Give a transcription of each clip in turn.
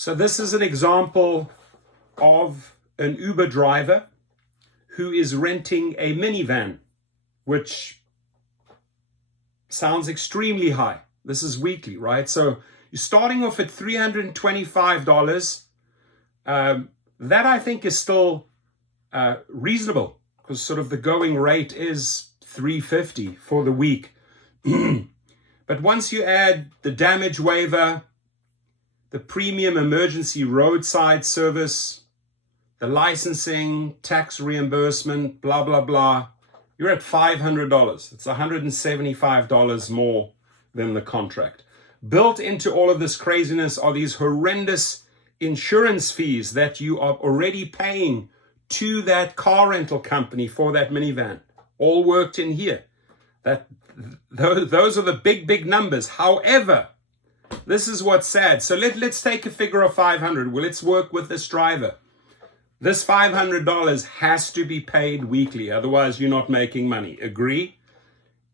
So this is an example of an Uber driver who is renting a minivan, which sounds extremely high. This is weekly, right? So you're starting off at $325. That I think is still reasonable, because sort of the going rate is $350 for the week. But once you add the damage waiver, the premium emergency roadside service, the licensing, tax reimbursement, blah, blah, blah, you're at $500. It's $175 more than the contract. Built into all of this craziness are these horrendous insurance fees that you are already paying to that car rental company for that minivan, all worked in here. Those are the big numbers. However, this is what's sad. So let's take a figure of 500. Well, let's work with this driver. This $500 has to be paid weekly, otherwise you're not making money. Agree?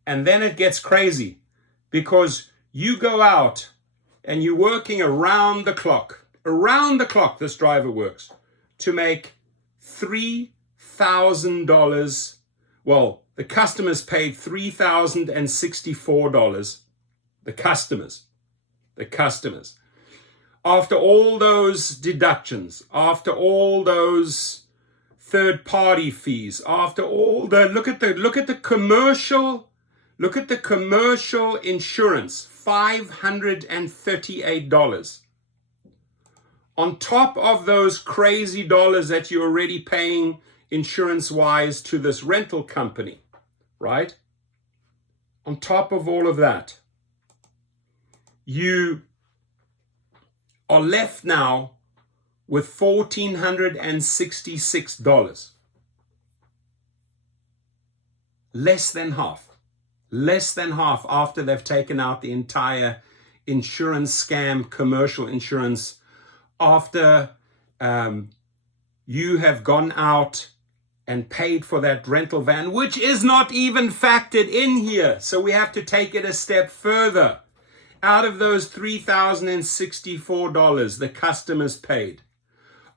And then it gets crazy, because you go out and you're working around the clock. Around the clock, this driver works to make $3,000. Well, the customers paid $3,064. The customers. After all those deductions, after all those third-party fees, after all the look at the commercial insurance, $538. On top of those crazy dollars that you're already paying insurance-wise to this rental company, right? On top of all of that, you are left now with $1,466. Less than half after they've taken out the entire insurance scam, commercial insurance, after you have gone out and paid for that rental van, which is not even factored in here. So we have to take it a step further. Out of those $3,064 the customers paid,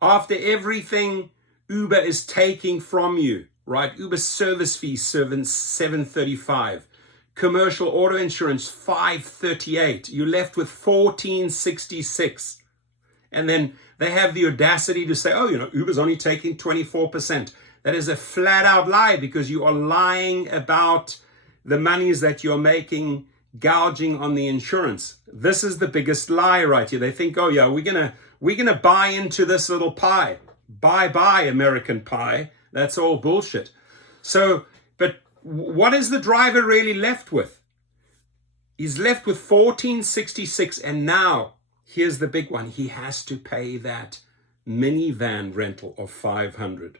after everything Uber is taking from you, right? Uber service fees, $735. Commercial auto insurance, $538. You're left with $1,466. And then they have the audacity to say, oh, Uber's only taking 24%. That is a flat out lie, because you are lying about the monies that you're making, gouging on the insurance. This is the biggest lie right here. They think, oh yeah, we're gonna buy into this little pie. Bye American pie. That's all bullshit. So, but what is the driver really left with? He's left with $1,466, and now here's the big one. He has to pay that minivan rental of $500.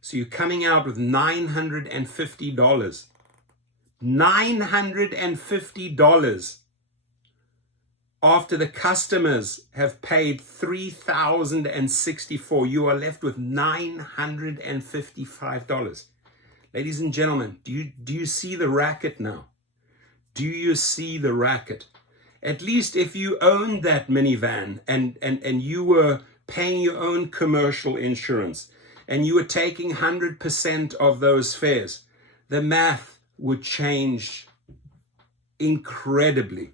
So you're coming out with $950. $950 after the customers have paid $3,064. You are left with $955. Ladies and gentlemen, do you see the racket now? Do you see the racket? At least if you owned that minivan and you were paying your own commercial insurance and you were taking 100% of those fares, the math would change incredibly,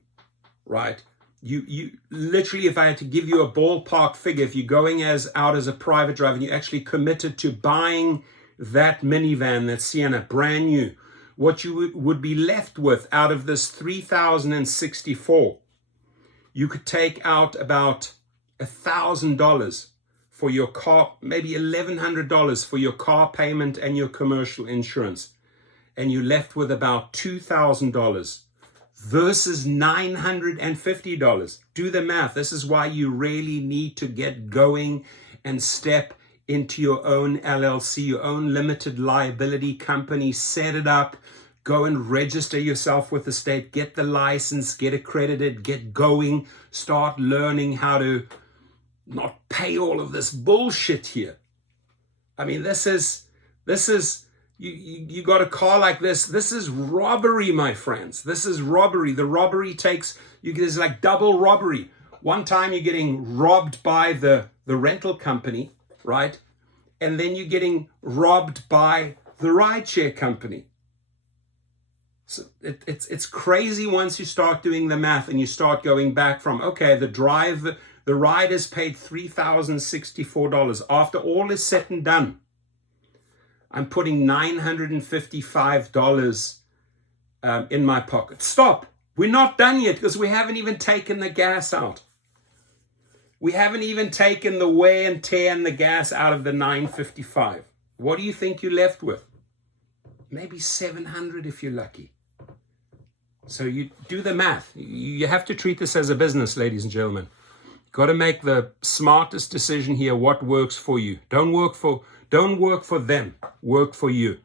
right? You literally, if I had to give you a ballpark figure, if you're going out as a private driver and you actually committed to buying that minivan, that Sienna, brand new, what you would be left with out of this $3,064, you could take out about $1,000 for your car, maybe $1,100 for your car payment and your commercial insurance. And you're left with about $2,000 versus $950. Do the math. This is why you really need to get going and step into your own LLC, your own limited liability company. Set it up. Go and register yourself with the state. Get the license. Get accredited. Get going. Start learning how to not pay all of this bullshit here. I mean, this is you got a car like this. This is robbery, my friends. This is robbery. The robbery takes, there's like double robbery. one time you're getting robbed by the rental company, right? And then you're getting robbed by the rideshare company. So it's crazy once you start doing the math and you start going back from, okay, the riders paid $3,064. After all is said and done, I'm putting $955 in my pocket. Stop. We're not done yet because we haven't even taken the gas out. We haven't even taken the wear and tear and the gas out of the $955. What do you think you're left with? Maybe $700 if you're lucky. So you do the math. You have to treat this as a business, ladies and gentlemen. Got to make the smartest decision here. What works for you? Don't work for them. Work for you.